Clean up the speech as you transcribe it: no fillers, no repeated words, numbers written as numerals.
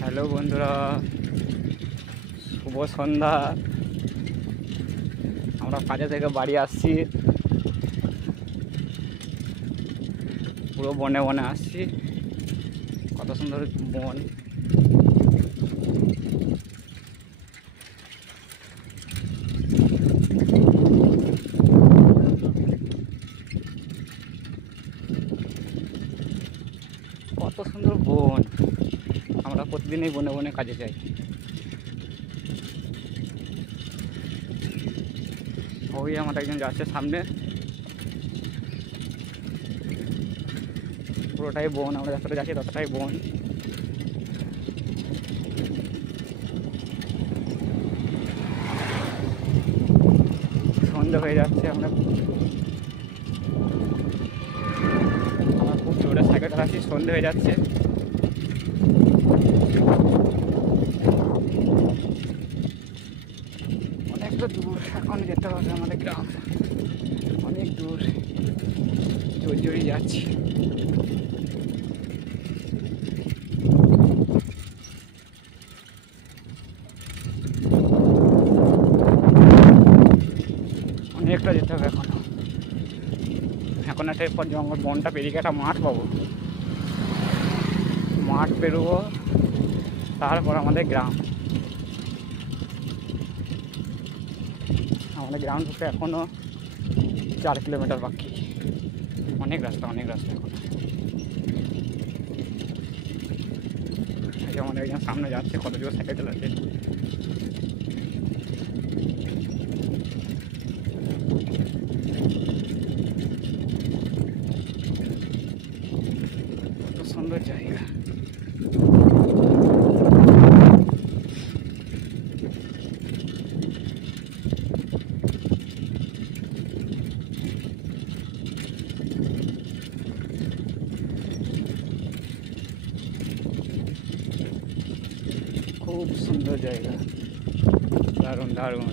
হ্যালো বন্ধুরা, শুভ সন্ধ্যা। আমরা কাজে থেকে বাড়ি আসছি, পুরো বনে বনে আসছি। কত সুন্দর বন, কত সুন্দর বন। আমরা প্রতিদিনই বনে বনে কাজে যাই। ওই আমার একজন যাচ্ছে সামনে, পুরোটাই বন। আমরা যতটা যাচ্ছি ততটাই বন। সন্ধ্যে হয়ে যাচ্ছে। আমার খুব জোরে সাইকেল চালাচ্ছি, সন্ধ্যে হয়ে যাচ্ছে। অনেকটা দূর এখন যেতে হবে, আমাদের গ্রাম অনেক দূর। জোর জোরে যাচ্ছি। অনেকটা যেতে হবে এখনো। এখন একটা এরপর জঙ্গল বনটা পেরিয়ে একটা মাঠ পাবো, মাঠ পেরোবো, তারপর আমাদের গ্রাম। আমাদের গ্রাম ঢুকতে এখনো 4 কিলোমিটার বাকি। অনেক রাস্তা, অনেক রাস্তা এখন। আমাদের একজন সামনে যাচ্ছে, কত জোর সাইকেল চালাচ্ছে। কত সুন্দর জায়গা। খুব সুন্দর জায়গা, দারুণ দারুণ।